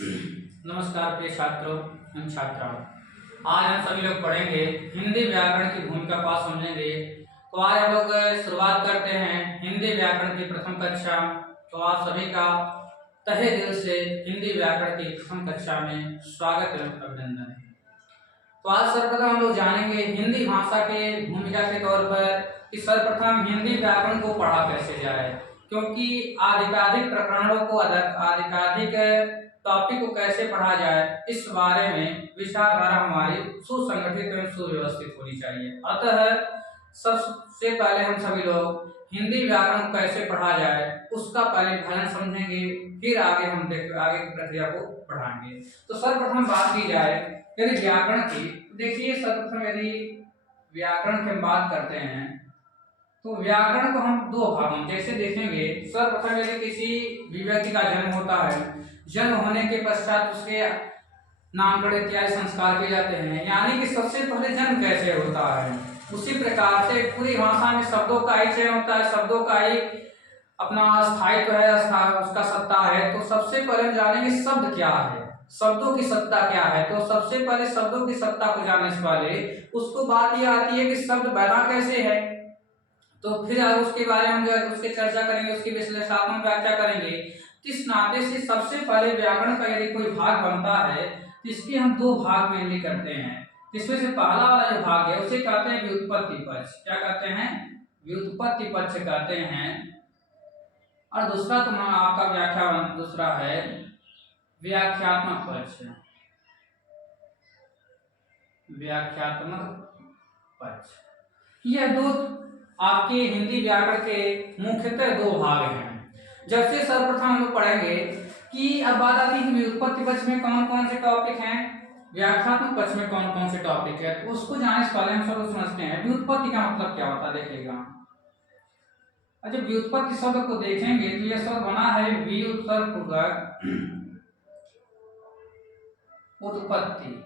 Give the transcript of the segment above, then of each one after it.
नमस्कार प्रिय छात्रों एवं छात्राओं। आज हम सभी लोग पढ़ेंगे हिंदी व्याकरण की भूमिका को समझेंगे। तो आज हम लोग शुरुआत करते हैं हिंदी व्याकरण की प्रथम कक्षा। तो आप सभी का तहे दिल से हिंदी व्याकरण की प्रथम कक्षा में स्वागत एवं अभिनंदन है। तो आज सर्वप्रथम हम लोग जानेंगे हिंदी भाषा के भूमिका के तौर पर कि सर्वप्रथम हिंदी व्याकरण को पढ़ा कैसे जाए, क्योंकि अधिकाधिक प्रकरणों को अधिकाधिक टॉपिक को कैसे पढ़ा जाए इस बारे में विचारधारा हमारी सुसंगठित एवं सुव्यवस्थित होनी चाहिए। अतः सबसे पहले हम सभी लोग हिंदी व्याकरण को कैसे पढ़ा जाए उसका पहले अध्ययन समझेंगे, फिर आगे आगे की प्रक्रिया को बढ़ाएंगे। तो सर्वप्रथम बात की जाए यदि व्याकरण की, देखिए सर्वप्रथम यदि व्याकरण की हम बात करते हैं तो व्याकरण को हम दो भागों में जैसे देखेंगे। सर्वप्रथम यदि किसी भी व्यक्ति का जन्म होता है, जन्म होने के पश्चात उसके नामकरण इत्यादि संस्कार किए जाते हैं, यानी कि सबसे पहले जन्म कैसे होता है उसी प्रकार से पूरी भाषा में शब्दों का ही चयन होता है, शब्दों का ही अपना स्थायित्व है, उसका सत्ता है। तो सबसे पहले हम जानेंगे शब्द क्या है, शब्दों की सत्ता क्या है। तो सबसे पहले शब्दों की सत्ता को जानने से पहले उसको बात यह आती है कि शब्द बना कैसे है। तो फिर उसके बारे में हम जो है उसकी चर्चा करेंगे, उसकी विश्लेषणात्मक व्याख्या करेंगे। इस नाते से सबसे पहले व्याकरण का यदि कोई भाग बनता है तो इसके हम दो भाग में करते हैं। इसमें से पहला वाला जो भाग है उसे कहते हैं व्युत्पत्ति पक्ष। क्या कहते हैं? व्युत्पत्ति पक्ष कहते हैं। और दूसरा तो आपका व्याख्या दूसरा है व्याख्यात्मक पक्ष। व्याख्यात्मक पक्ष, यह दो आपके हिंदी व्याकरण के मुख्यतः दो भाग हैं। जब से सर्वप्रथम हम लोग पढ़ेंगे कि अब बात आती है कि व्युत्पत्ति पक्ष में कौन कौन से टॉपिक हैं, व्याख्यात्मक पक्ष में कौन कौन से टॉपिक है, तो उसको जानने से पहले हम सब समझते हैं व्युत्पत्ति का मतलब क्या होता है। देखिएगा, अच्छा व्युत्पत्ति शब्द को देखेंगे तो यह शब्द बना है व्युत्पत्ति। उत्पत्ति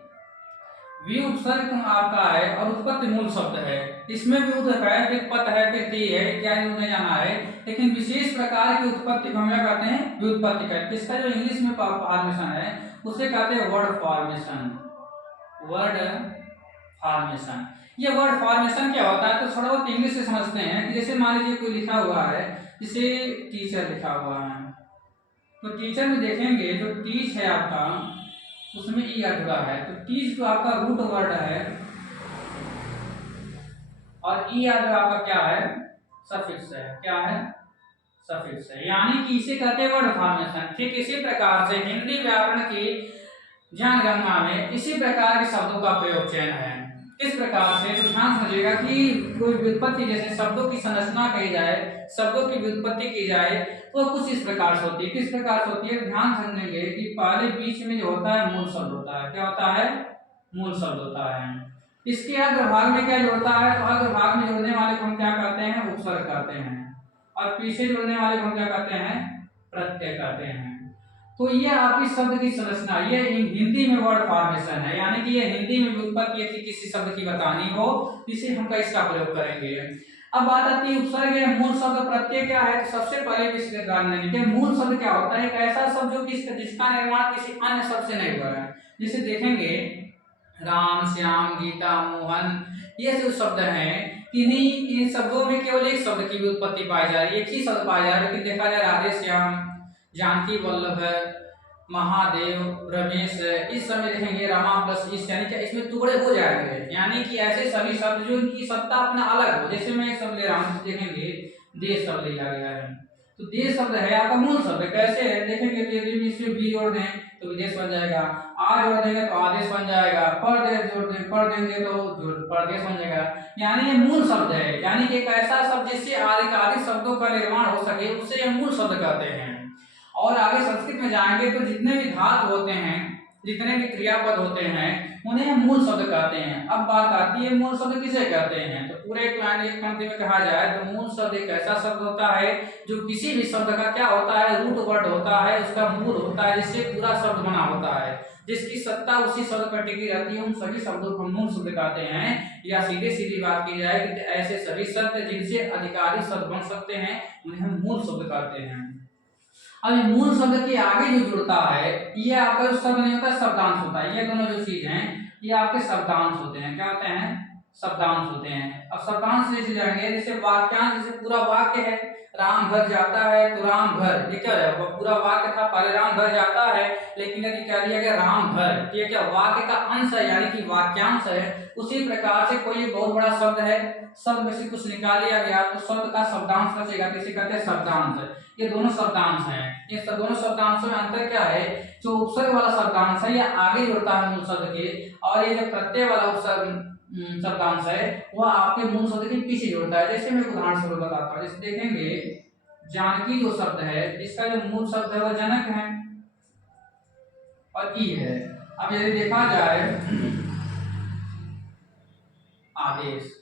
व्युत्पत्ति आपका है और उत्पत्ति मूल शब्द है। इसमें भी उदक है, फिर पत है, फिर ती है इत्यादि उन्हें जाना है। लेकिन विशेष प्रकार की उत्पत्ति को हम क्या कहते हैं? व्युत्पत्ति कहते हैं। इसका जो इंग्लिश में फॉर्मेशन है उसे कहते हैं वर्ड फॉर्मेशन। वर्ड फॉर्मेशन, ये वर्ड फॉर्मेशन क्या होता है तो थोड़ा बहुत इंग्लिश से समझते हैं कि जैसे मान लीजिए कोई लिखा हुआ है, जिसे टीचर लिखा हुआ है, तो टीचर में देखेंगे जो टीच है आपका उसमें ई अधूरा है, तो टीच तो आपका रूट वर्ड है और ई अधूरा आपका क्या है? सफिक्स है। क्या है? सफिक्स है, यानी कि इसे कहते हैं वर्ड फॉर्मेशन। ठीक इसी प्रकार से हिंदी व्याकरण की जनगणना में इसी प्रकार के शब्दों का प्रयोग चयन है। किस प्रकार से? तो ध्यान समझिएगा कि कोई व्युत्पत्ति जैसे शब्दों की संरचना कही जाए, शब्दों की व्युत्पत्ति की जाए तो कुछ इस प्रकार से होती है। किस प्रकार से होती है? ध्यान समझेंगे कि पहले बीच में जो होता है मूल शब्द होता है। क्या होता है? मूल शब्द होता है। इसके अग्रभाग में क्या जोड़ता है? तो अग्रभाग में जोड़ने वाले को हम क्या कहते हैं? उपसर्ग कहते हैं। और पीछे जोड़ने वाले को हम क्या कहते हैं? प्रत्यय कहते हैं। तो ये आपकी शब्द की संरचना, ये हिंदी में वर्ड फॉर्मेशन है, यानी कि ये हिंदी में व्युत्पत्ति यदि किसी शब्द की बतानी हो इसे हम इसका प्रयोग करेंगे। अब बात आती है उपसर्ग या मूल शब्द प्रत्यय क्या है। तो सबसे पहले इसके जानने के मूल शब्द क्या होता है? एक ऐसा शब्द जो जिसका निर्माण किसी अन्य शब्द से नहीं हुआ है। जैसे देखेंगे राम, श्याम, गीता, मोहन, ये जो शब्द हैं इन्हीं इन शब्दों में केवल एक शब्द की व्युत्पत्ति पाई जा रही है, एक ही शब्द पाया जा रहा है। लेकिन देखा जाए राधे श्याम, जानकी वल्लभ, महादेव, रमेश, इस समय देखेंगे रमा प्लस इस, यानी कि इसमें टुकड़े हो जाएंगे, यानी कि ऐसे सभी शब्द जो इनकी सत्ता अपना अलग हो। जैसे मैं एक शब्द ले रहा हूँ, देखेंगे देश शब्द लिया गया है, तो देश शब्द है आपका मूल शब्द। कैसे है? देखेंगे तो यदि इसमें बी जोड़ दें तो विदेश बन जाएगा, आ जोड़ देंगे तो आदेश बन जाएगा, परदेश जोड़ दें पर देंगे तो परदेश बन जाएगा। यानी ये मूल शब्द है, यानी कि एक ऐसा शब्द जिससे अधिकाधिक शब्दों का निर्माण हो सके उसे हम मूल शब्द कहते हैं। और आगे संस्कृत में जाएंगे तो जितने भी धातु होते हैं, जितने भी क्रियापद होते हैं उन्हें हम मूल शब्द कहते हैं। अब बात आती है मूल शब्द किसे कहते हैं। तो पूरे एक पंक्ति में कहा जाए तो मूल शब्द एक ऐसा शब्द होता है जो किसी भी शब्द का क्या होता है? रूट वर्ड होता है, उसका मूल होता है, जिससे पूरा शब्द बना होता है, जिसकी सत्ता उसी शब्द पर टिकी रहती है। उन सभी शब्दों को मूल शब्द कहते हैं। या सीधे सीधी बात की जाए कि ऐसे सभी शब्द जिनसे अधिकाधिक शब्द बन सकते हैं उन्हें हम मूल शब्द कहते हैं। अब ये मूल शब्द के आगे जो जुड़ता है ये आपका जो शब्द नहीं होता शब्दांश होता है। ये दोनों जो चीज हैं ये आपके शब्दांश होते हैं। क्या होते हैं? शब्दांश होते हैं। अब शब्दांश जैसे जाएंगे जैसे वाक्यांश, जैसे पूरा वाक्य है राम घर जाता है तो राम घर, ये क्या है? वो पूरा वाक्य था, पहले राम घर जाता है लेकिन यदि क्या दिया गया राम घर, ये क्या वाक्य का अंश है यानी कि वाक्यांश है। उसी प्रकार से कोई बहुत बड़ा शब्द है, शब्द में से कुछ निकाल लिया गया तो शब्द का शब्दांश बचेगा, किसे कहते हैं? शब्दांश। ये दोनों शब्दांश हैं। ये दोनों शब्दांशों में अंतर क्या है? जो उपसर्ग वाला शब्दांश है ये आगे जुड़ता है मूल शब्द के, और ये जो प्रत्यय वाला उपसर्ग शब्दांश है वह आपके मूल शब्द के पीछे जुड़ता है। जैसे मैं उदाहरण स्वरूप बताता हूँ, जैसे देखेंगे जानकी जो शब्द है इसका जो मूल शब्द है वह जनक है और ई है। अब यदि देखा जाए आदेश,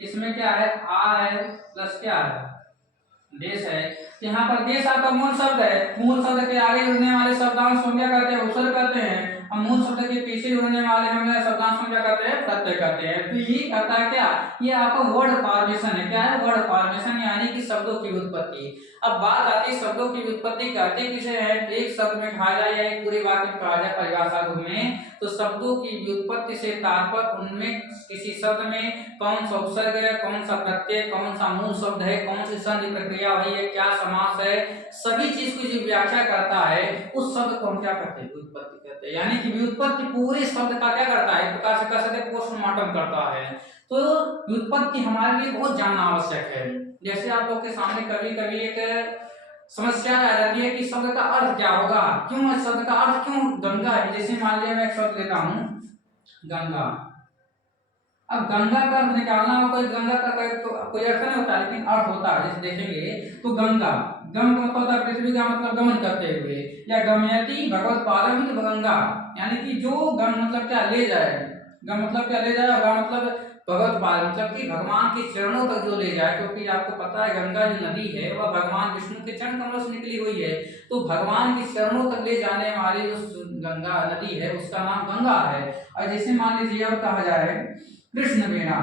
इसमें क्या है? आ है प्लस क्या है? देश है। यहाँ पर देश आपका मूल शब्द है, मूल शब्द के आगे जुड़ने वाले शब्दांश को क्या कहते हैं? उपसर्ग कहते हैं। और मूल शब्द के पीछे जुड़ने वाले हम शब्दांश को क्या कहते हैं? प्रत्यय कहते हैं। तो ये कहता है क्या? ये आपका वर्ड फॉर्मेशन है। क्या है? वर्ड फॉर्मेशन यानी कि शब्दों की उत्पत्ति। अब बात आती है शब्दों की उत्पत्ति कहते किसे है? एक शब्द में कहा जाए या एक पूरे वाक्य में कहा जाए परिभाषा रूप में, तो शब्दों की व्युत्पत्ति से तात्पर्य उनमें किसी शब्द में कौन सा उपसर्ग है, कौन सा प्रत्यय, कौन सा मूल शब्द है, कौन सी संधि प्रक्रिया हुई है, क्या समास है, सभी चीज की जो व्याख्या करता है उस शब्द को हम क्या कहते हैं? व्युत्पत्ति कहते हैं। यानी कि व्युत्पत्ति पूरे शब्द का क्या करता है? एक प्रकार से कह सकते हैं पोस्टमार्टम करता है। तो व्युत्पत्ति हमारे लिए बहुत जानना आवश्यक है। जैसे आप लोग के सामने कभी कभी एक समस्या आ जाती है कि शब्द का अर्थ क्या होगा, क्यों इस शब्द का अर्थ क्यों गंगा है। जैसे मान लिया मैं एक शब्द लेता हूँ गंगा, अब गंगा का अर्थ निकालना हो, कोई गंगा का कोई अर्थ नहीं होता लेकिन अर्थ होता है। जैसे देखेंगे तो गंगा, गम का मतलब होता है पृथ्वी का मतलब गमन करते हुए, या गमयति भगवत पादम ही गंगा, यानी कि जो गम मतलब क्या? ले जाए। गम मतलब क्या? ले जाए। और गम मतलब भगवत पाद मतलब कि भगवान के चरणों तक जो ले जाए, क्योंकि आपको पता है गंगा जो नदी है वह भगवान विष्णु के चरण कमलों से निकली हुई है। तो भगवान के चरणों तक ले जाने वाली जो गंगा नदी है उसका नाम गंगा है। और जैसे मान लीजिए और कहा जाए कृष्ण वेणा,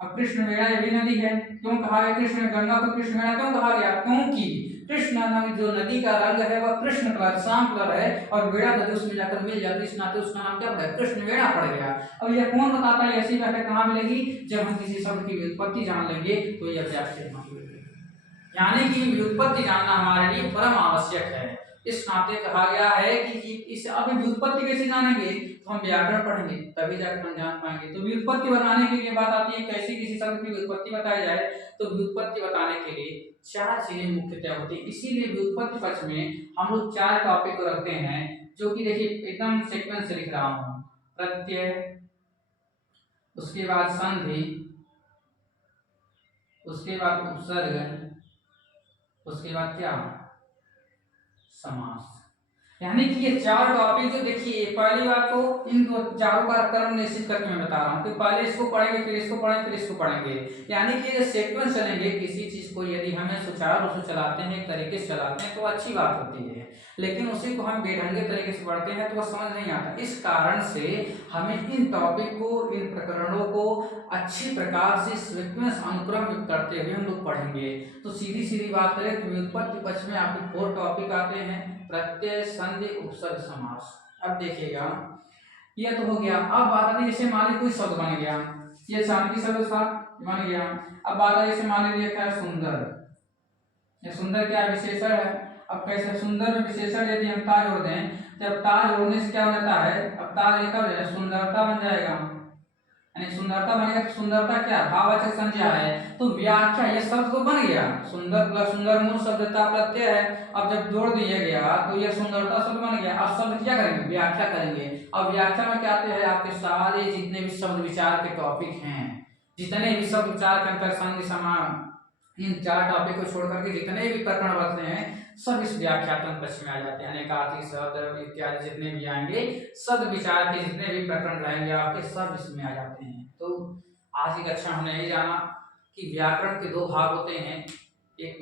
अब कृष्ण वेणा ये भी नदी है। क्यों कहा गया कृष्ण? गंगा को कृष्ण वेणा क्यों कहा गया? क्योंकि कृष्ण नाम जो नदी का रंग है वह कृष्ण कलर, श्याम कलर है, और वेणा नदी उसमें जाकर मिल जाती है, इस नाते उसका नाम क्या पड़ा? कृष्ण वेणा पड़ गया। अब यह कौन बताता है? ऐसी व्याख्या कहाँ मिलेगी? जब हम किसी शब्द की व्युत्पत्ति जान लेंगे तो यह व्याख्या मिलेगी। यानी कि व्युत्पत्ति जानना हमारे लिए परम आवश्यक है। इस नाते कहा गया है कि इस अब व्युत्पत्ति कैसे जानेंगे? तो हम व्याकरण पढ़ेंगे तभी जाकर हम जान पाएंगे। तो व्युत्पत्ति बताने के लिए बात आती है कैसे किसी शब्द की व्युत्पत्ति बताई जाए, तो व्युत्पत्ति बताने के लिए चार चीजें मुख्यतः होती है। इसीलिए व्युत्पत्ति पक्ष में हम लोग चार टॉपिक को रखते हैं, जो कि देखिए एकदम सीक्वेंस से लिख रहा हूँ। प्रत्यय, उसके बाद संधि, उसके बाद उपसर्ग, उसके बाद क्या? समास। यानी कि ये चार टॉपिक जो देखिए, पहली बात तो इन दो चारों का क्रम निश्चित करके मैं बता रहा हूँ कि पहले इसको पढ़ेंगे फिर इसको पढ़ेंगे फिर इसको पढ़ेंगे। यानी कि ये सीक्वेंस चलेंगे। किसी चीज को यदि हमें सुचारू रूप से चलाते हैं, एक तरीके से चलाते हैं तो अच्छी बात होती है, लेकिन उसी को हम बेढंगे तरीके से पढ़ते हैं तो वह समझ नहीं आता। इस कारण से हमें इन टॉपिक को, इन प्रकरणों को अच्छी प्रकार से सीक्वेंस अनुक्रम करते हुए हम लोग पढ़ेंगे। तो सीधी सीधी बात करें तो व्युत्पत्ति पक्ष में आपके 4 टॉपिक आते हैं, प्रत्यय, संधि, उपसर्ग, समास। अब देखिएगा ये तो हो गया। अब बात आती है जैसे मान लीजिए कोई शब्द बन गया, ये जानकी शब्द था बन गया। अब बात आई जैसे मान लीजिए क्या? सुंदर। ये सुंदर क्या विशेषण है? अब कैसे सुंदर में विशेषण यदि हम ता जोड़ दें, जब ता जोड़ने से क्या हो जाता है? अब ता लेकर जो है सुंदरता बन जाएगा, यानी सुंदरता बनेगा तो सुंदरता क्या? भाववाचक संज्ञा है। तो व्याख्या ये शब्द तो बन गया, सुंदर प्लस सुंदर मूल शब्दता प्रत्यय है। अब जब जोड़ दिया गया तो ये सुंदरता शब्द बन गया। अब शब्द क्या करेंगे? व्याख्या करेंगे। अब व्याख्या में क्या आते हैं? आपके सारे जितने भी शब्द विचार के टॉपिक हैं, जितने भी शब्द विचार के अंतर संधि समान, इन 4 टॉपिक को छोड़ करके जितने भी प्रकरण बनते हैं सब इस व्याख्यात्मक पक्ष में आ जाते हैं। अनेकार्थी शब्द इत्यादि जितने भी आएंगे, शब्द विचार के जितने भी प्रकरण रहेंगे आपके सब इसमें आ जाते हैं। तो आज की कक्षा हमने यही जाना कि व्याकरण के 2 भाग होते हैं, एक